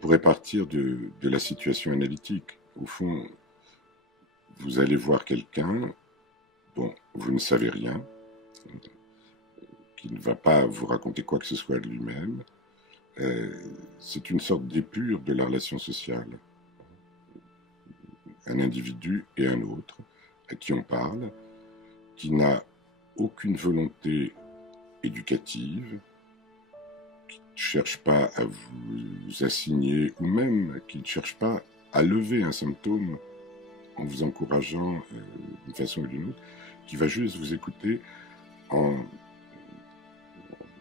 pourrait partir de la situation analytique. Au fond, vous allez voir quelqu'un dont vous ne savez rien, qui ne va pas vous raconter quoi que ce soit de lui-même. C'est une sorte d'épure de la relation sociale. Un individu et un autre à qui on parle, qui n'a aucune volonté éducative, qui ne cherche pas à vous assigner, ou même qui ne cherche pas à lever un symptôme en vous encourageant d'une façon ou d'une autre, qui va juste vous écouter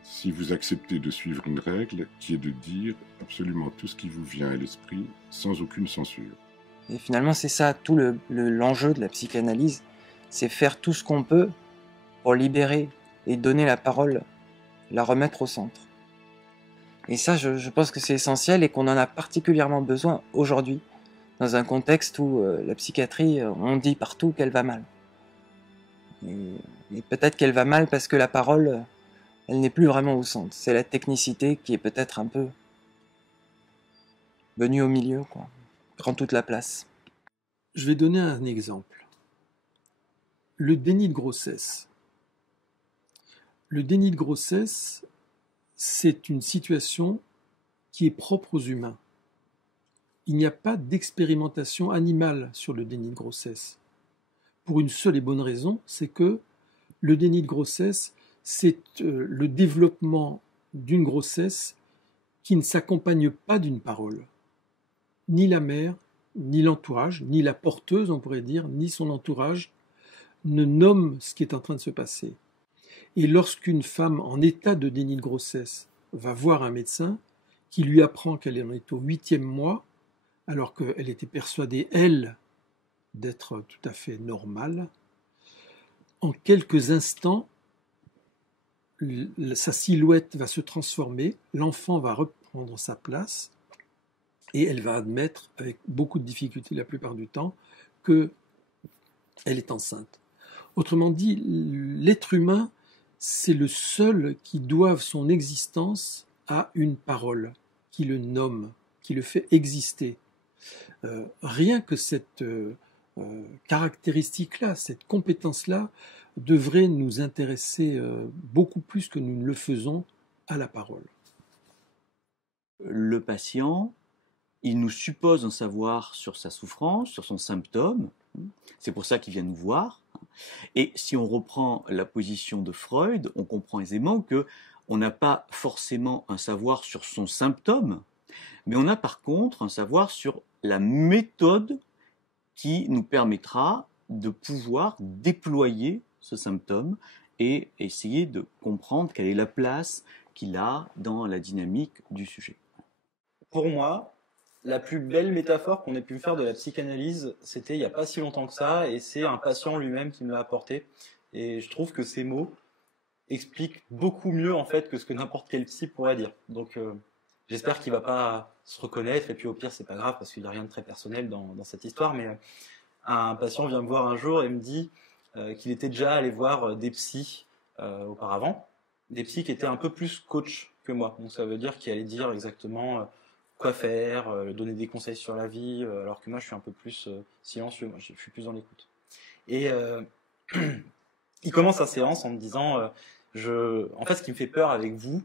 si vous acceptez de suivre une règle qui est de dire absolument tout ce qui vous vient à l'esprit sans aucune censure. Et finalement, c'est ça, tout l'enjeu de la psychanalyse, c'est faire tout ce qu'on peut pour libérer et donner la parole, la remettre au centre. Et ça, je pense que c'est essentiel et qu'on en a particulièrement besoin aujourd'hui, dans un contexte où la psychiatrie, on dit partout qu'elle va mal. Et peut-être qu'elle va mal parce que la parole, elle n'est plus vraiment au centre. C'est la technicité qui est peut-être un peu venue au milieu, quoi. Prend toute la place. Je vais donner un exemple. Le déni de grossesse. Le déni de grossesse, c'est une situation qui est propre aux humains. Il n'y a pas d'expérimentation animale sur le déni de grossesse. Pour une seule et bonne raison, c'est que le déni de grossesse, c'est le développement d'une grossesse qui ne s'accompagne pas d'une parole. Ni la mère, ni l'entourage, ni la porteuse, on pourrait dire, ni son entourage, ne nomment ce qui est en train de se passer. Et lorsqu'une femme en état de déni de grossesse va voir un médecin qui lui apprend qu'elle en est au 8e mois, alors qu'elle était persuadée, elle, d'être tout à fait normale, en quelques instants, sa silhouette va se transformer, l'enfant va reprendre sa place, et elle va admettre, avec beaucoup de difficulté la plupart du temps, qu'elle est enceinte. Autrement dit, l'être humain, c'est le seul qui doive son existence à une parole, qui le nomme, qui le fait exister. Rien que cette caractéristique-là, cette compétence-là, devrait nous intéresser beaucoup plus que nous ne le faisons à la parole. Le patient, il nous suppose un savoir sur sa souffrance, sur son symptôme. C'est pour ça qu'il vient nous voir. Et si on reprend la position de Freud, on comprend aisément que on n'a pas forcément un savoir sur son symptôme, mais on a par contre un savoir sur la méthode qui nous permettra de pouvoir déployer ce symptôme et essayer de comprendre quelle est la place qu'il a dans la dynamique du sujet. Pour moi, la plus belle métaphore qu'on ait pu me faire de la psychanalyse, c'était il n'y a pas si longtemps que ça, et c'est un patient lui-même qui me l'a apporté. Et je trouve que ces mots expliquent beaucoup mieux en fait que ce que n'importe quel psy pourrait dire. Donc j'espère qu'il va pas se reconnaître, et puis au pire c'est pas grave parce qu'il n'y a rien de très personnel dans cette histoire, mais un patient vient me voir un jour et me dit qu'il était déjà allé voir des psys auparavant, des psys qui étaient un peu plus coach que moi. Donc ça veut dire qu'il allait dire exactement quoi faire, donner des conseils sur la vie, alors que moi je suis un peu plus silencieux, moi je suis plus dans l'écoute. Et il commence sa séance en me disant en fait ce qui me fait peur avec vous,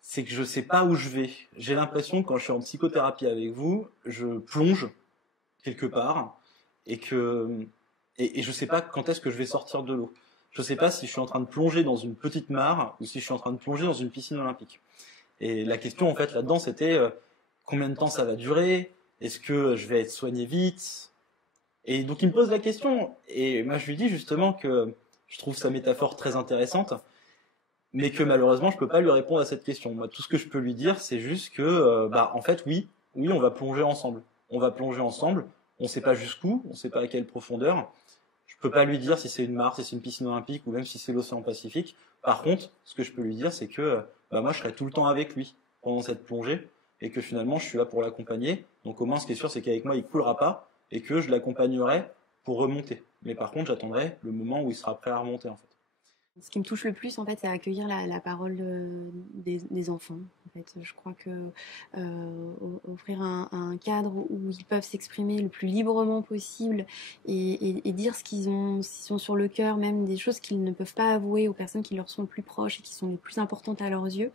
c'est que je sais pas où je vais. J'ai l'impression que quand je suis en psychothérapie avec vous, je plonge quelque part et je sais pas quand est-ce que je vais sortir de l'eau. Je sais pas si je suis en train de plonger dans une petite mare ou si je suis en train de plonger dans une piscine olympique. Et la question en fait là-dedans c'était combien de temps ça va durer? Est-ce que je vais être soigné vite? Et donc il me pose la question, et moi je lui dis justement que je trouve sa métaphore très intéressante, mais que malheureusement je peux pas lui répondre à cette question. Moi tout ce que je peux lui dire c'est juste que en fait oui on va plonger ensemble. On va plonger ensemble, on sait pas jusqu'où, on sait pas à quelle profondeur. Je peux pas lui dire si c'est une mare, si c'est une piscine olympique ou même si c'est l'océan Pacifique. Par contre, ce que je peux lui dire c'est que moi je serai tout le temps avec lui pendant cette plongée, et que finalement je suis là pour l'accompagner. Donc au moins ce qui est sûr c'est qu'avec moi il coulera pas et que je l'accompagnerai pour remonter. Mais par contre j'attendrai le moment où il sera prêt à remonter en fait. Ce qui me touche le plus, en fait, c'est accueillir la parole des enfants. En fait, je crois que offrir un cadre où ils peuvent s'exprimer le plus librement possible et dire ce qu'ils sont sur le cœur, même des choses qu'ils ne peuvent pas avouer aux personnes qui leur sont le plus proches et qui sont les plus importantes à leurs yeux.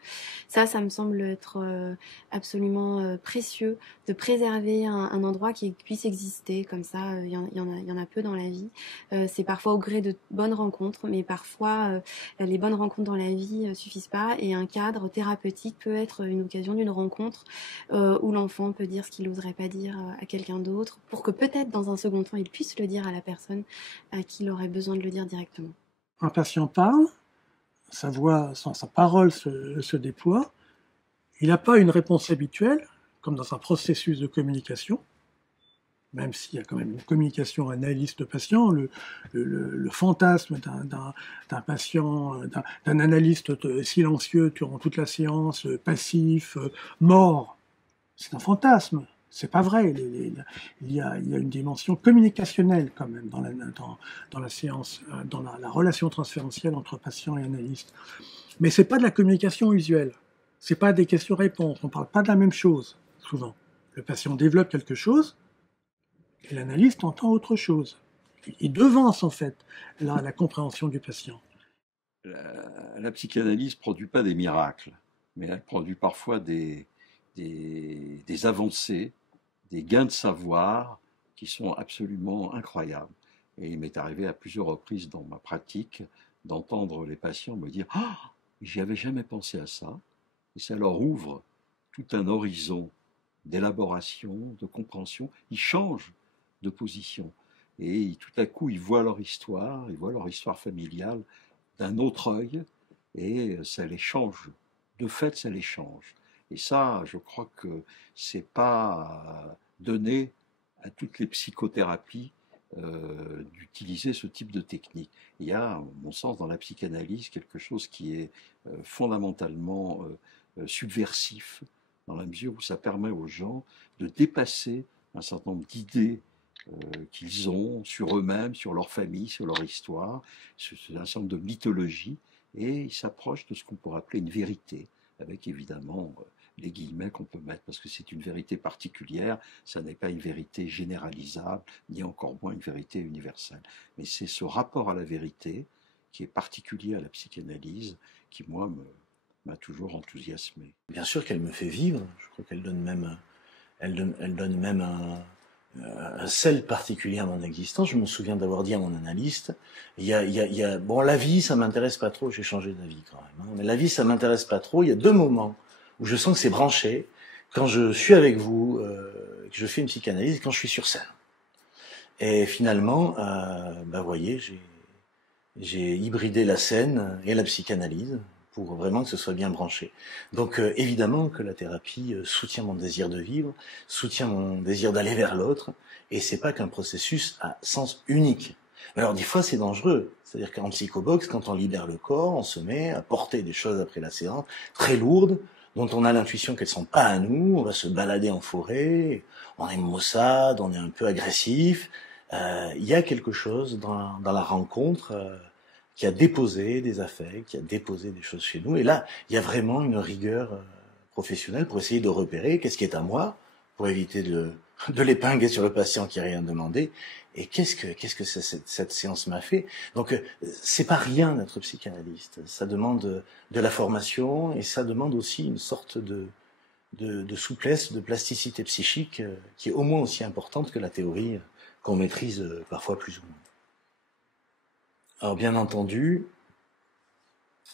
Ça me semble être absolument précieux, de préserver un endroit qui puisse exister comme ça. Il y en a peu dans la vie. C'est parfois au gré de bonnes rencontres, mais parfois les bonnes rencontres dans la vie suffisent pas, et un cadre thérapeutique peut être une occasion d'une rencontre où l'enfant peut dire ce qu'il n'oserait pas dire à quelqu'un d'autre, pour que peut-être dans un second temps il puisse le dire à la personne à qui il aurait besoin de le dire directement. Un patient parle, sa voix, sa parole se déploie, il n'a pas une réponse habituelle, comme dans un processus de communication, même s'il y a quand même une communication analyste-patient, le fantasme d'un patient, d'un analyste silencieux durant toute la séance, passif, mort, c'est un fantasme, c'est pas vrai. Il y a une dimension communicationnelle quand même dans la séance, dans la relation transférentielle entre patient et analyste. Mais c'est pas de la communication usuelle, c'est pas des questions-réponses, on parle pas de la même chose, souvent. Le patient développe quelque chose, et l'analyste entend autre chose. Il devance en fait la compréhension du patient. La psychanalyse ne produit pas des miracles, mais elle produit parfois des avancées, des gains de savoir qui sont absolument incroyables. Et il m'est arrivé à plusieurs reprises dans ma pratique d'entendre les patients me dire « Ah, j'y avais jamais pensé à ça ». Et ça leur ouvre tout un horizon d'élaboration, de compréhension. Ils changent de position. Et tout à coup, ils voient leur histoire familiale d'un autre œil, et ça les change. De fait, ça les change. Et ça, je crois que c'est pas donné à toutes les psychothérapies d'utiliser ce type de technique. Il y a, à mon sens, dans la psychanalyse, quelque chose qui est fondamentalement subversif, dans la mesure où ça permet aux gens de dépasser un certain nombre d'idées qu'ils ont sur eux-mêmes, sur leur famille, sur leur histoire, sur un certain nombre de mythologies, et ils s'approchent de ce qu'on pourrait appeler une vérité, avec évidemment les guillemets qu'on peut mettre, parce que c'est une vérité particulière, ça n'est pas une vérité généralisable, ni encore moins une vérité universelle. Mais c'est ce rapport à la vérité qui est particulier à la psychanalyse, qui, moi, m'a toujours enthousiasmé. Bien sûr qu'elle me fait vivre, je crois qu'elle donne même un sel particulier à mon existence. Je me souviens d'avoir dit à mon analyste, bon, la vie, ça m'intéresse pas trop, j'ai changé d'avis quand même, hein, mais la vie, ça m'intéresse pas trop. Il y a 2 moments où je sens que c'est branché, quand je suis avec vous, que je fais une psychanalyse, et quand je suis sur scène. Et finalement, vous voyez, j'ai hybridé la scène et la psychanalyse pour vraiment que ce soit bien branché. Donc évidemment que la thérapie soutient mon désir de vivre, soutient mon désir d'aller vers l'autre, et c'est pas qu'un processus à sens unique. Mais alors des fois c'est dangereux, c'est-à-dire qu'en psychobox, quand on libère le corps, on se met à porter des choses après la séance très lourdes, dont on a l'intuition qu'elles sont pas à nous, on va se balader en forêt, on est maussade, on est un peu agressif. Il y a quelque chose dans la rencontre qui a déposé des affects, qui a déposé des choses chez nous. Et là, il y a vraiment une rigueur professionnelle pour essayer de repérer qu'est-ce qui est à moi, pour éviter de l'épingler sur le patient qui n'a rien demandé. Et qu'est-ce que cette séance m'a fait? Donc, c'est pas rien d'être psychanalyste. Ça demande de la formation, et ça demande aussi une sorte de souplesse, de plasticité psychique qui est au moins aussi importante que la théorie qu'on maîtrise parfois plus ou moins. Alors bien entendu,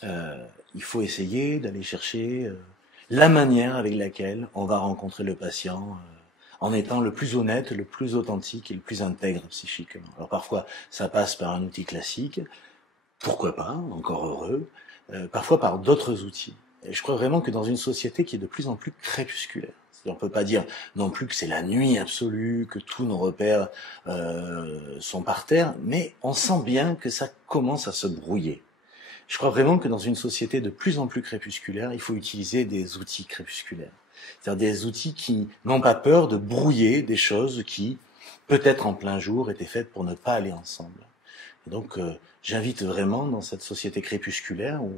il faut essayer d'aller chercher la manière avec laquelle on va rencontrer le patient en étant le plus honnête, le plus authentique et le plus intègre psychiquement. Alors parfois, ça passe par un outil classique, pourquoi pas, encore heureux, parfois par d'autres outils. Et je crois vraiment que dans une société qui est de plus en plus crépusculaire, on ne peut pas dire non plus que c'est la nuit absolue, que tous nos repères sont par terre, mais on sent bien que ça commence à se brouiller. Je crois vraiment que dans une société de plus en plus crépusculaire, il faut utiliser des outils crépusculaires. C'est-à-dire des outils qui n'ont pas peur de brouiller des choses qui, peut-être en plein jour, étaient faites pour ne pas aller ensemble. Et donc, j'invite vraiment dans cette société crépusculaire où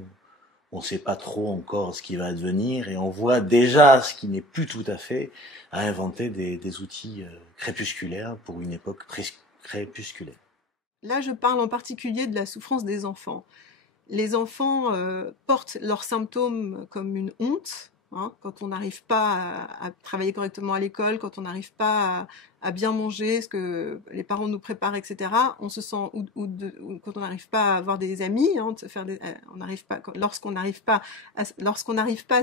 on ne sait pas trop encore ce qui va advenir et on voit déjà ce qui n'est plus tout à fait, à inventer des outils crépusculaires pour une époque crépusculaire. Là, je parle en particulier de la souffrance des enfants. Les enfants portent leurs symptômes comme une honte, hein, quand on n'arrive pas à travailler correctement à l'école, quand on n'arrive pas à bien manger, ce que les parents nous préparent, etc. On se sent ou quand on n'arrive pas à avoir des amis, hein, on n'arrive pas lorsqu'on n'arrive pas à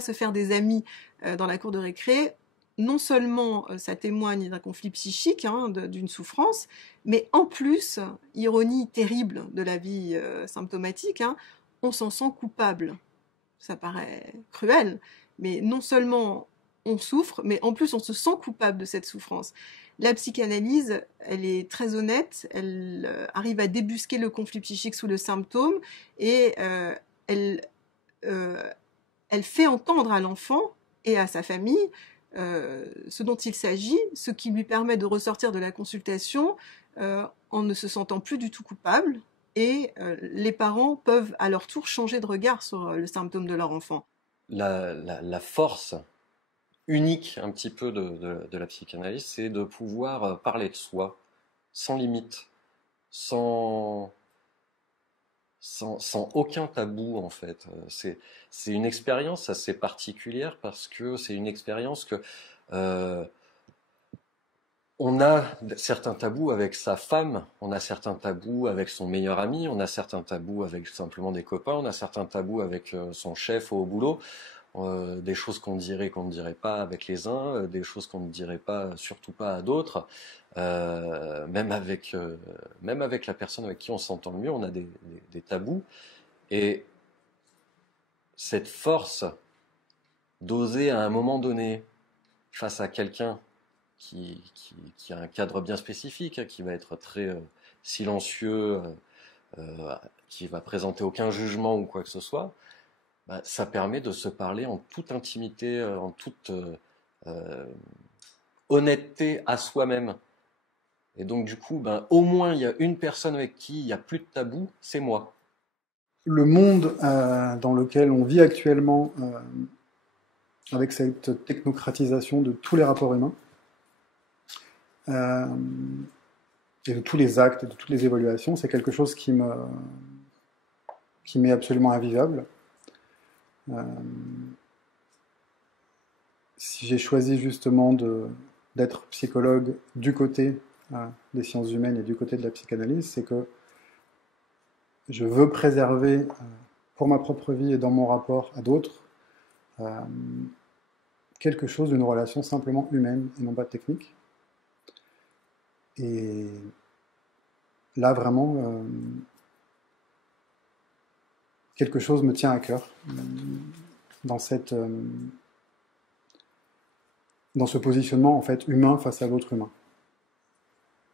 se faire des amis dans la cour de récré. Non seulement ça témoigne d'un conflit psychique, hein, d'une souffrance, mais en plus, ironie terrible de la vie symptomatique, hein, on s'en sent coupable. Ça paraît cruel, mais non seulement on souffre, mais en plus on se sent coupable de cette souffrance. La psychanalyse, elle est très honnête, elle arrive à débusquer le conflit psychique sous le symptôme et elle fait entendre à l'enfant et à sa famille ce dont il s'agit, ce qui lui permet de ressortir de la consultation en ne se sentant plus du tout coupable, et les parents peuvent à leur tour changer de regard sur le symptôme de leur enfant. La force unique un petit peu de la psychanalyse, c'est de pouvoir parler de soi sans limite, sans aucun tabou en fait. C'est une expérience assez particulière parce que c'est une expérience que on a certains tabous avec sa femme, on a certains tabous avec son meilleur ami, on a certains tabous avec simplement des copains, on a certains tabous avec son chef au boulot, des choses qu'on ne dirait pas avec les uns, des choses qu'on ne dirait pas, surtout pas à d'autres. Même avec la personne avec qui on s'entend le mieux, on a des tabous. Et cette force d'oser à un moment donné, face à quelqu'un qui a un cadre bien spécifique, qui va être très silencieux, qui va présenter aucun jugement ou quoi que ce soit, bah, ça permet de se parler en toute intimité, en toute honnêteté à soi-même. Et donc du coup, ben, au moins il y a une personne avec qui il n'y a plus de tabou, c'est moi. Le monde dans lequel on vit actuellement, avec cette technocratisation de tous les rapports humains, et de tous les actes, de toutes les évaluations, c'est quelque chose qui m'est absolument invivable. Si j'ai choisi justement d'être psychologue du côté des sciences humaines et du côté de la psychanalyse, c'est que je veux préserver, pour ma propre vie et dans mon rapport à d'autres, quelque chose d'une relation simplement humaine et non pas technique. Et là, vraiment, quelque chose me tient à cœur dans ce positionnement en fait humain face à l'autre humain.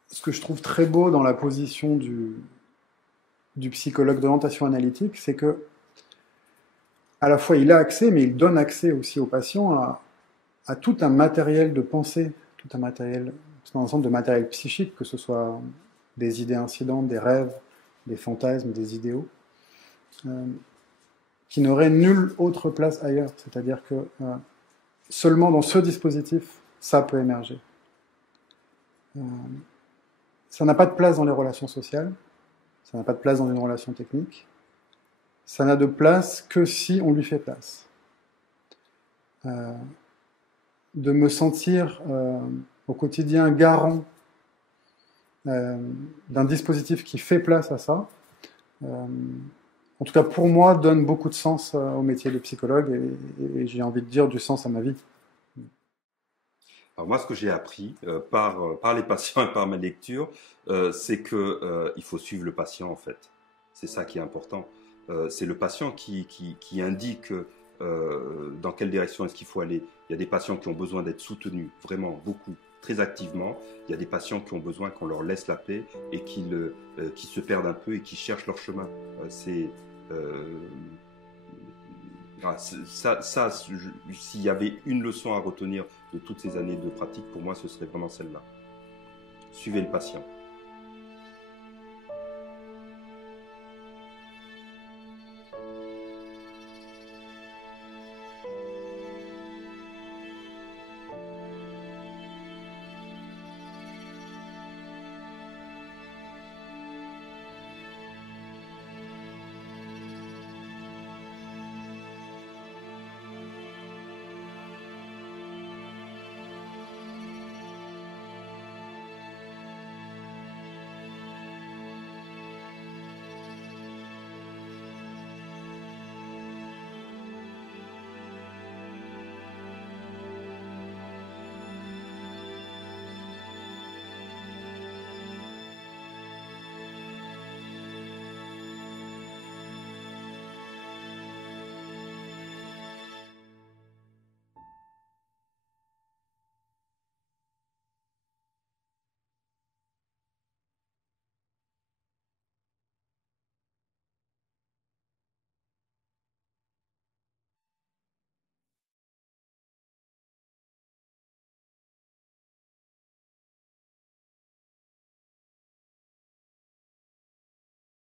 Ce que je trouve très beau dans la position du psychologue d'orientation analytique, c'est que à la fois il a accès, mais il donne accès aussi aux patients à tout un matériel de pensée, tout un ensemble de matériel psychique, que ce soit des idées incidentes, des rêves, des fantasmes, des idéaux, qui n'auraient nulle autre place ailleurs. C'est-à-dire que seulement dans ce dispositif, ça peut émerger. Ça n'a pas de place dans les relations sociales, ça n'a pas de place dans une relation technique, ça n'a de place que si on lui fait place. De me sentir au quotidien garant d'un dispositif qui fait place à ça, en tout cas pour moi, donne beaucoup de sens au métier de psychologue et j'ai envie de dire du sens à ma vie. Alors moi, ce que j'ai appris par les patients et par ma lecture, c'est que il faut suivre le patient en fait. C'est ça qui est important. C'est le patient qui indique dans quelle direction est-ce qu'il faut aller. Il y a des patients qui ont besoin d'être soutenus, vraiment beaucoup, très activement. Il y a des patients qui ont besoin qu'on leur laisse la paix et qui se perdent un peu et qui cherchent leur chemin. S'il y avait une leçon à retenir de toutes ces années de pratique, pour moi, ce serait vraiment celle-là. Suivez le patient.